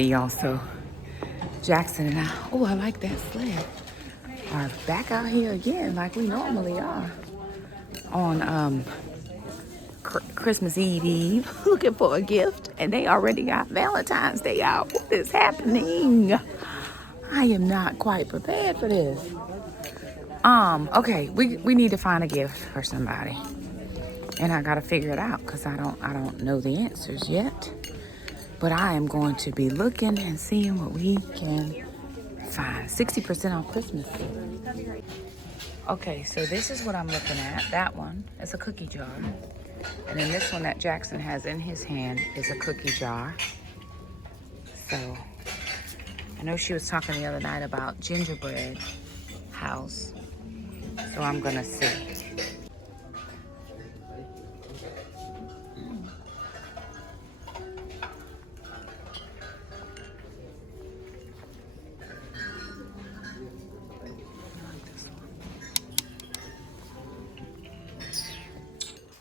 everybody, y'all. So Jackson and I, oh, I like that sled, are back out here again like we normally are on Christmas Eve looking for a gift, and they already got Valentine's Day out. What is happening? I am not quite prepared for this. Okay, we need to find a gift for somebody, and I gotta figure it out because I don't know the answers yet. But I am going to be looking and seeing what we can find. 60% off Christmas. Okay, so this is what I'm looking at. That one is a cookie jar. And then this one that Jackson has in his hand is a cookie jar. So I know she was talking the other night about gingerbread house. So I'm gonna see.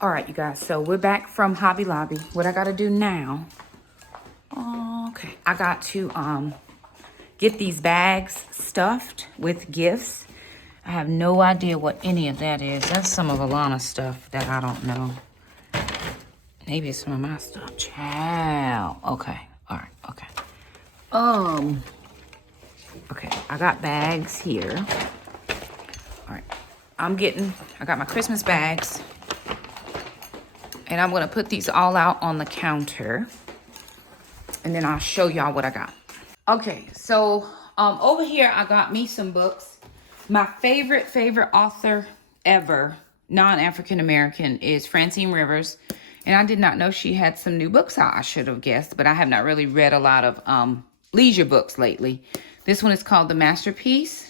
All right, you guys, so we're back from Hobby Lobby. What I gotta do now, okay, I got to get these bags stuffed with gifts. I have no idea what any of that is. That's some of Alana's stuff that I don't know. Maybe it's some of my stuff. Child. Okay, all right, okay. Okay, I got bags here. All right, I got my Christmas bags. And I'm gonna put these all out on the counter. And then I'll show y'all what I got. Okay, so over here I got me some books. My favorite author ever, non-African American, is Francine Rivers. And I did not know she had some new books out. I should have guessed, but I have not really read a lot of leisure books lately. This one is called The Masterpiece.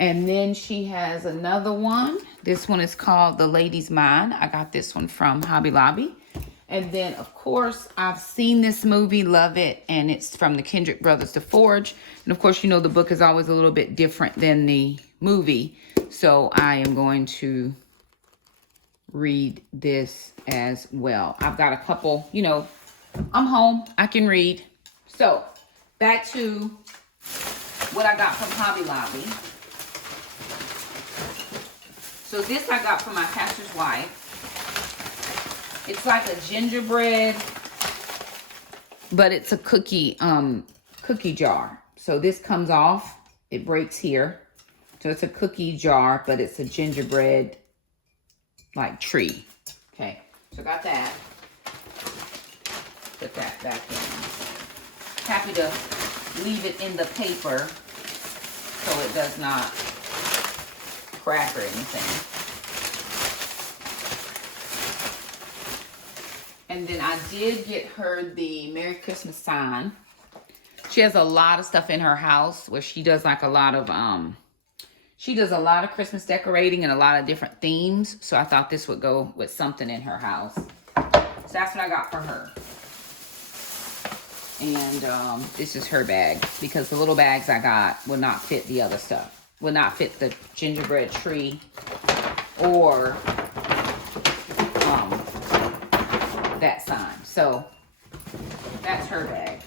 And then she has another one. This one is called The Lady's Mind. I got this one from Hobby Lobby. And then, of course, I've seen this movie, love it. And it's from the Kendrick Brothers, The Forge. And, of course, you know the book is always a little bit different than the movie. So I am going to read this as well. I've got a couple, you know, I'm home. I can read. So back to what I got from Hobby Lobby. So this I got from my pastor's wife. It's like a gingerbread, but it's a cookie jar. So this comes off, it breaks here. So it's a cookie jar, but it's a gingerbread like tree. Okay, so got that. Put that back in. Happy to leave it in the paper so it does not crack or anything. And then I did get her the Merry Christmas sign. She has a lot of stuff in her house where she does like a lot of Christmas decorating and a lot of different themes. So I thought this would go with something in her house. So that's what I got for her. And this is her bag because the little bags I got would not fit the other stuff. Would not fit the gingerbread tree or that sign. So that's her bag.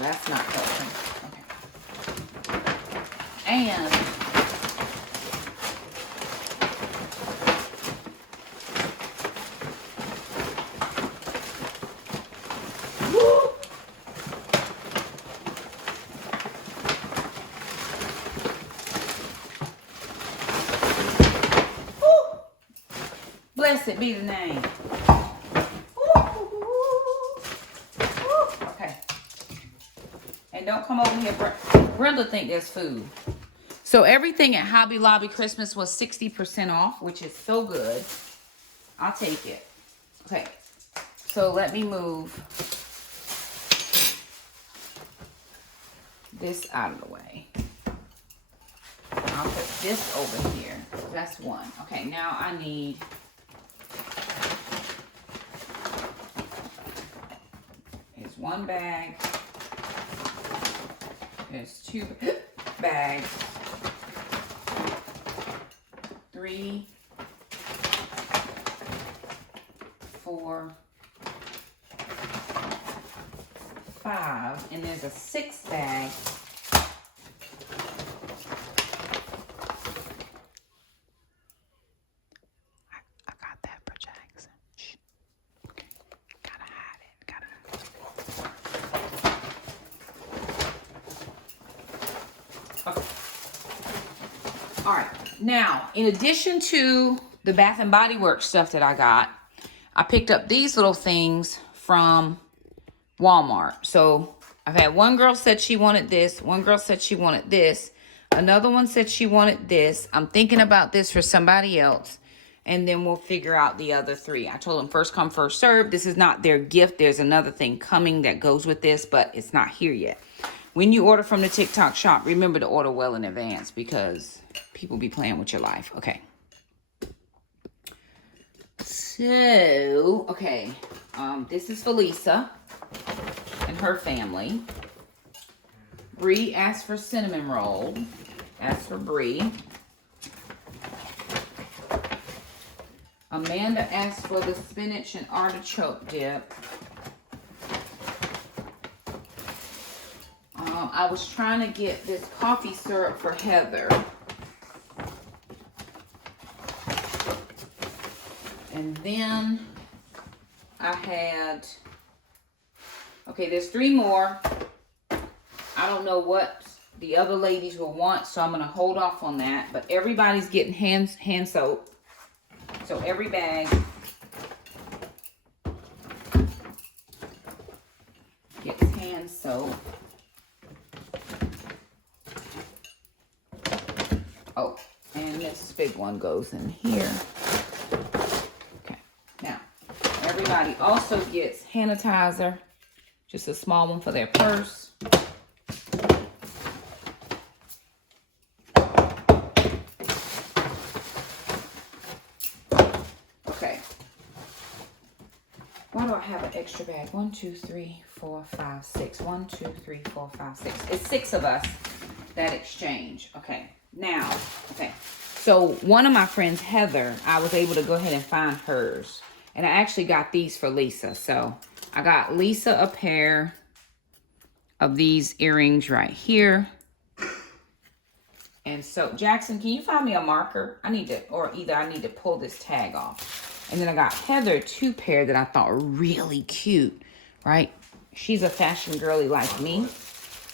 That's not helping. Okay. And woo, blessed be the name. come over here. Brenda think there's food. So everything at Hobby Lobby Christmas was 60% off, which is so good. I'll take it. Okay, so let me move this out of the way. I'll put this over here. That's one. Okay, now I need... Here's one bag. There's two bags. 3, 4, 5, and there's a 6th bag. I got that for Jackson. Shh. Okay. Gotta hide it. Okay. All right. Now, in addition to the Bath and Body Works stuff that I got, I picked up these little things from Walmart. So I've had one girl said she wanted this. One girl said she wanted this. Another one said she wanted this. I'm thinking about this for somebody else. And then we'll figure out the other 3. I told them first come, first serve. This is not their gift. There's another thing coming that goes with this, but it's not here yet. When you order from the TikTok shop, remember to order well in advance because people be playing with your life. Okay. So, okay. This is for Lisa and her family. Bree asked for cinnamon roll. That's for Bree. Amanda asked for the spinach and artichoke dip. I was trying to get this coffee syrup for Heather. And then I had, okay, there's 3 more. I don't know what the other ladies will want, so I'm going to hold off on that. But everybody's getting hand soap. So every bag gets hand soap. Oh, and this big one goes in here. Okay, now everybody also gets sanitizer, just a small one for their purse. Okay. Why do I have an extra bag? 1, 2, 3, 4, 5, 6. 1, 2, 3, 4, 5, 6. It's 6 of us that exchange. Okay. Now, okay, so one of my friends, Heather, I was able to go ahead and find hers. And I actually got these for Lisa. So I got Lisa a pair of these earrings right here. And so, Jackson, can you find me a marker? I need to, or either I need to pull this tag off. And then I got Heather 2 pair that I thought were really cute, right? She's a fashion girly like me.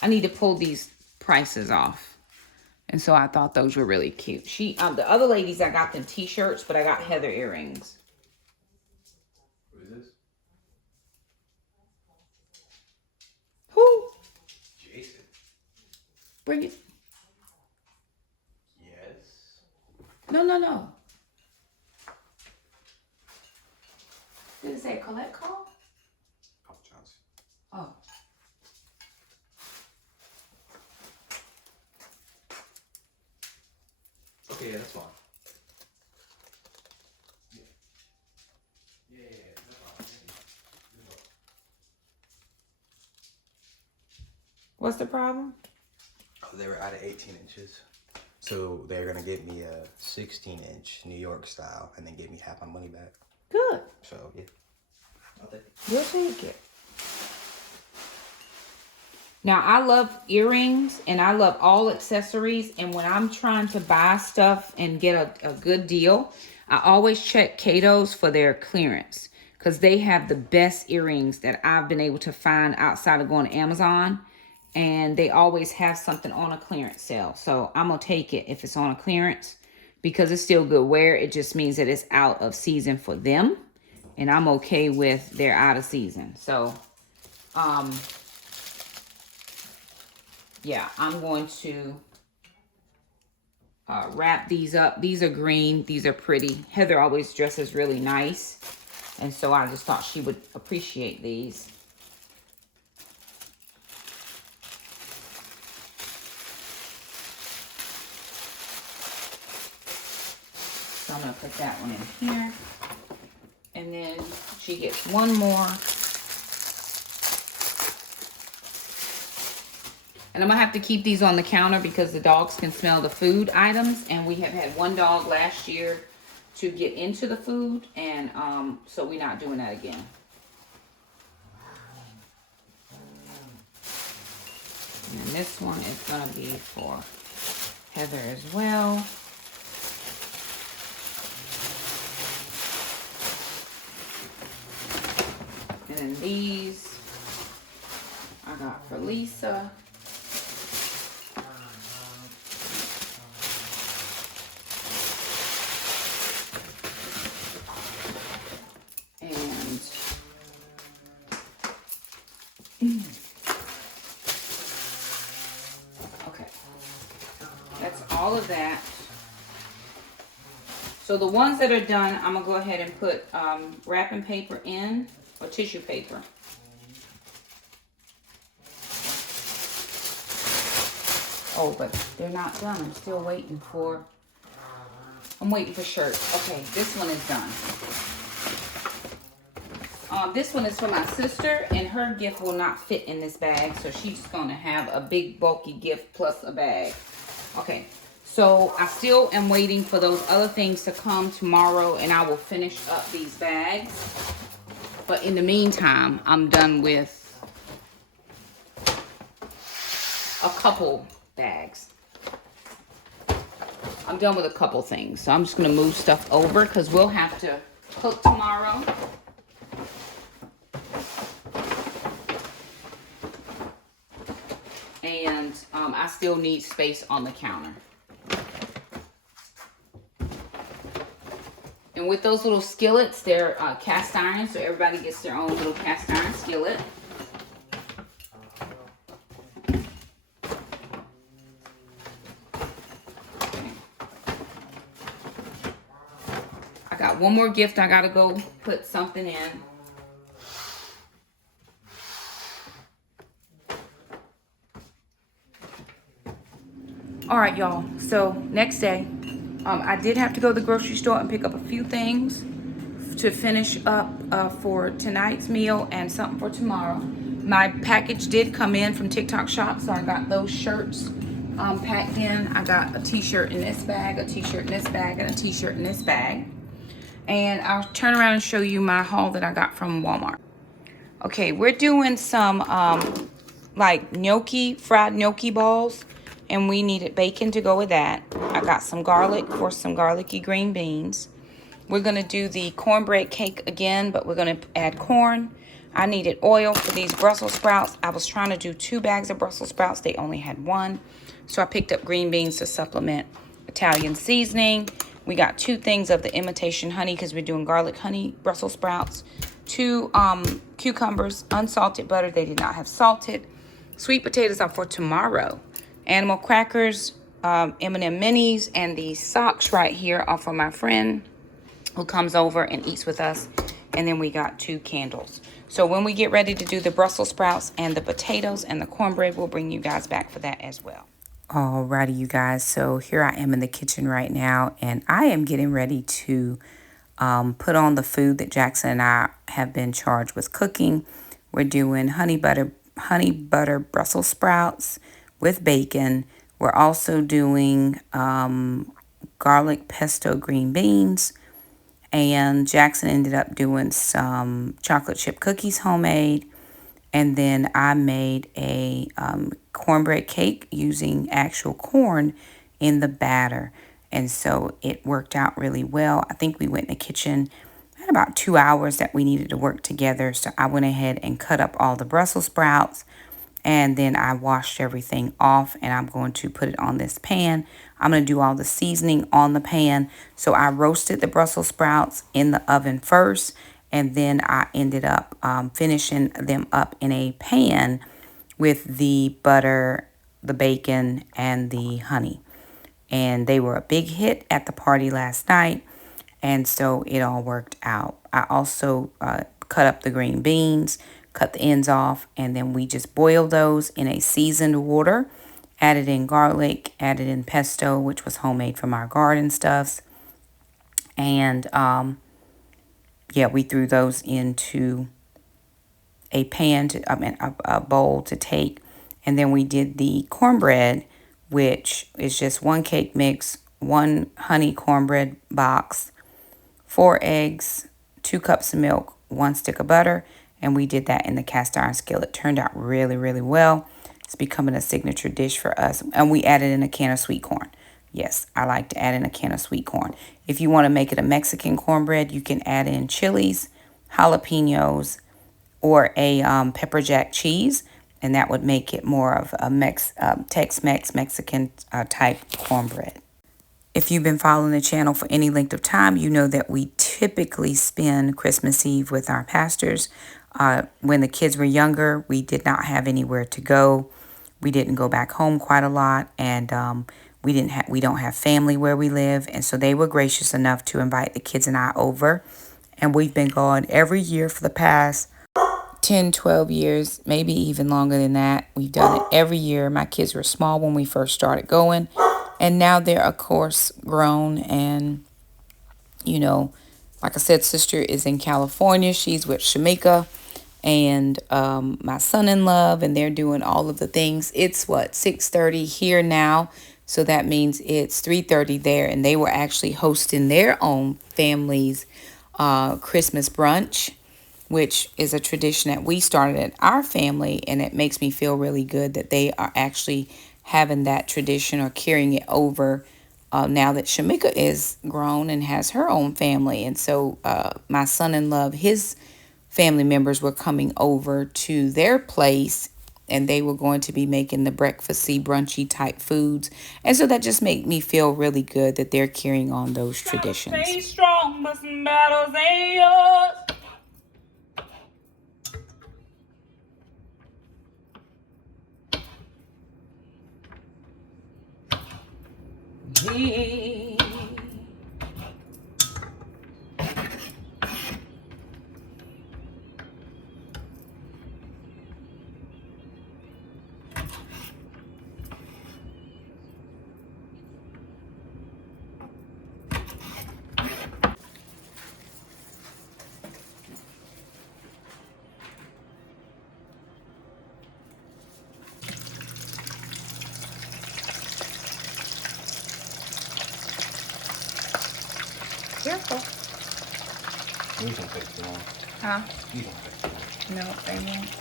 I need to pull these prices off. And so I thought those were really cute. The other ladies, I got them t-shirts, but I got Heather earrings. Who is this? Who? Jason. Bring it. Yes. No. Did it say Colette call? Papa Johnson. Oh. Okay, yeah, that's fine. Yeah, that's fine. What's the problem? Oh, they were out of 18 inches. So they're going to get me a 16-inch New York style and then give me half my money back. Good. So, yeah. I'll take it. You'll take it. Now, I love earrings and I love all accessories. And when I'm trying to buy stuff and get a good deal, I always check Cato's for their clearance. Because they have the best earrings that I've been able to find outside of going to Amazon. And they always have something on a clearance sale. So I'm going to take it if it's on a clearance. Because it's still good wear. It just means that it's out of season for them. And I'm okay with they're out of season. So, yeah, I'm going to wrap these up. These are green. These are pretty. Heather always dresses really nice. And so I just thought she would appreciate these. So I'm going to put that one in here. And then she gets one more. And I'm going to have to keep these on the counter because the dogs can smell the food items. And we have had one dog last year to get into the food. And so we're not doing that again. And this one is going to be for Heather as well. And then these I got for Lisa. And okay, that's all of that. So the ones that are done, I'm gonna go ahead and put wrapping paper in, or tissue paper. Oh, but they're not done. I'm still waiting for, I'm waiting for shirts. Okay, this one is done. This one is for my sister, and her gift will not fit in this bag, so she's gonna have a big bulky gift plus a bag. Okay, so I still am waiting for those other things to come tomorrow, and I will finish up these bags. But in the meantime, I'm done with a couple bags. I'm done with a couple things, so I'm just gonna move stuff over because we'll have to cook tomorrow. And I still need space on the counter. And with those little skillets, they're cast iron, so everybody gets their own little cast iron skillet. Okay. I got one more gift I gotta go put something in. All right, y'all. So next day, I did have to go to the grocery store and pick up a few things to finish up for tonight's meal and something for tomorrow. My package did come in from TikTok Shop, so I got those shirts packed in. I got a t-shirt in this bag, a t-shirt in this bag, and a t-shirt in this bag. And I'll turn around and show you my haul that I got from Walmart. Okay, we're doing some like gnocchi, fried gnocchi balls. And we needed bacon to go with that. I got some garlic for some garlicky green beans. We're gonna do the cornbread cake again, but we're gonna add corn. I needed oil for these Brussels sprouts. I was trying to do 2 bags of Brussels sprouts. They only had 1. So I picked up green beans to supplement Italian seasoning. We got 2 things of the imitation honey because we're doing garlic honey Brussels sprouts. 2 cucumbers, unsalted butter. They did not have salted. Sweet potatoes are for tomorrow. Animal crackers, M&M minis, and these socks right here are for my friend who comes over and eats with us. And then we got 2 candles. So when we get ready to do the Brussels sprouts and the potatoes and the cornbread, we'll bring you guys back for that as well. Alrighty, you guys. So here I am in the kitchen right now, and I am getting ready to put on the food that Jackson and I have been charged with cooking. We're doing honey butter Brussels sprouts with bacon. We're also doing garlic pesto green beans. And Jackson ended up doing some chocolate chip cookies homemade. And then I made a cornbread cake using actual corn in the batter. And so it worked out really well. I think we went in the kitchen, had about 2 hours that we needed to work together. So I went ahead and cut up all the Brussels sprouts. And then I washed everything off, and I'm going to put it on this pan. I'm going to do all the seasoning on the pan. So I roasted the Brussels sprouts in the oven first, and then I ended up finishing them up in a pan with the butter, the bacon and the honey. And they were a big hit at the party last night. And so it all worked out. I also cut up the green beans, cut the ends off, and then we just boiled those in a seasoned water. Added in garlic, added in pesto, which was homemade from our garden stuffs. And yeah, we threw those into a pan, a bowl to take. And then we did the cornbread, which is just one cake mix, one honey cornbread box, 4 eggs, 2 cups of milk, 1 stick of butter. And we did that in the cast iron skillet. Turned out really, really well. It's becoming a signature dish for us. And we added in a can of sweet corn. Yes, I like to add in a can of sweet corn. If you want to make it a Mexican cornbread, you can add in chilies, jalapenos, or a pepper jack cheese, and that would make it more of a Tex-Mex Mexican type cornbread. If you've been following the channel for any length of time, you know that we typically spend Christmas Eve with our pastors. When the kids were younger, we did not have anywhere to go. We didn't go back home quite a lot, and we don't have family where we live, and so they were gracious enough to invite the kids and I over, and we've been going every year for the past 10, 12 years, maybe even longer than that. We've done it every year. My kids were small when we first started going, and now they're, of course, grown. And, you know, like I said, sister is in California. She's with Shamika and my son-in-law, and they're doing all of the things. It's, 6:30 here now, so that means it's 3:30 there, and they were actually hosting their own family's Christmas brunch, which is a tradition that we started at our family, and it makes me feel really good that they are actually having that tradition or carrying it over now that Shamika is grown and has her own family. And so my son-in-law, his family members were coming over to their place, and they were going to be making the breakfasty, brunchy type foods. And so that just made me feel really good that they're carrying on those traditions. Stay strong, but some battles ain't yours. Yeah. Careful. You can fix it on. Huh? You can fix it on. No, they won't.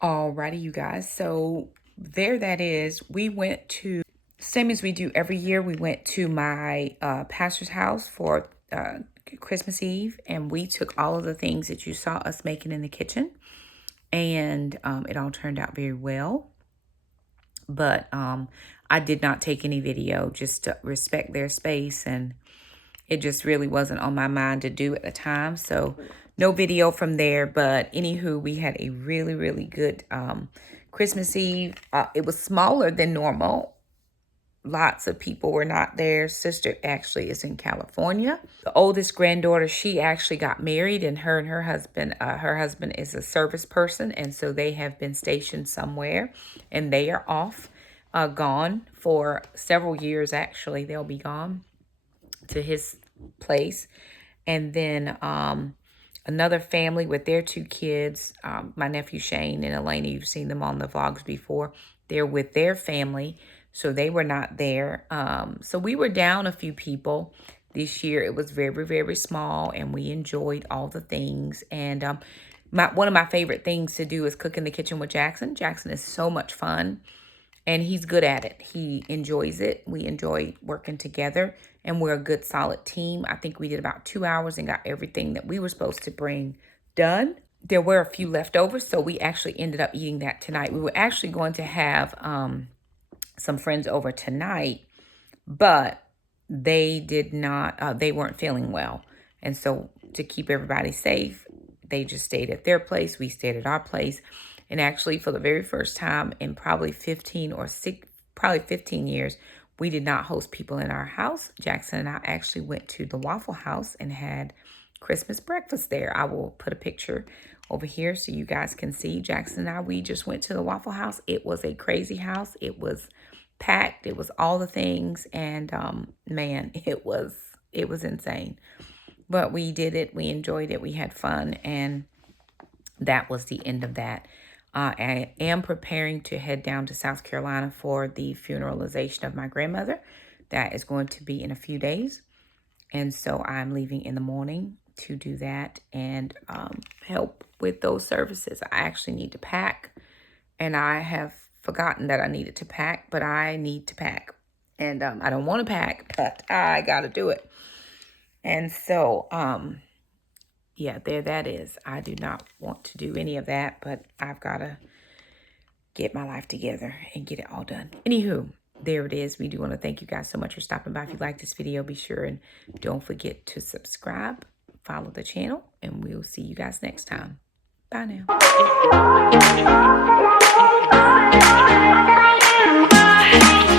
Alrighty, you guys. So there that is. We went to, same as we do every year, we went to my pastor's house for Christmas Eve, and we took all of the things that you saw us making in the kitchen, and it all turned out very well. But I did not take any video just to respect their space, and it just really wasn't on my mind to do at the time. So no video from there. But anywho, we had a really, really good Christmas Eve. It was smaller than normal. Lots of people were not there. Sister actually is in California. The oldest granddaughter, she actually got married, and her husband is a service person. And so they have been stationed somewhere, and they are off, gone for several years. Actually, they'll be gone to his place. And then another family with their 2 kids, my nephew Shane and Elena, you've seen them on the vlogs before. They're with their family, so they were not there. So we were down a few people this year. It was very, very small, and we enjoyed all the things. And one of my favorite things to do is cook in the kitchen with Jackson. Jackson is so much fun. And he's good at it. He enjoys it. We enjoy working together, and we're a good, solid team. I think we did about 2 hours and got everything that we were supposed to bring done. There were a few leftovers, so we actually ended up eating that tonight. We were actually going to have some friends over tonight, but they did not, they weren't feeling well. And so to keep everybody safe, they just stayed at their place. We stayed at our place. And actually, for the very first time in probably 15 years, we did not host people in our house. Jackson and I actually went to the Waffle House and had Christmas breakfast there. I will put a picture over here so you guys can see. Jackson and I, we just went to the Waffle House. It was a crazy house. It was packed. It was all the things. And man, it was insane. But we did it. We enjoyed it. We had fun. And that was the end of that. I am preparing to head down to South Carolina for the funeralization of my grandmother. That is going to be in a few days. And so I'm leaving in the morning to do that and help with those services. I actually need to pack. And I have forgotten that I needed to pack, but I need to pack. And I don't want to pack, but I got to do it. And so, yeah, there that is. I do not want to do any of that, but I've got to get my life together and get it all done. Anywho, there it is. We do want to thank you guys so much for stopping by. If you like this video, be sure and don't forget to subscribe, follow the channel, and we'll see you guys next time. Bye now.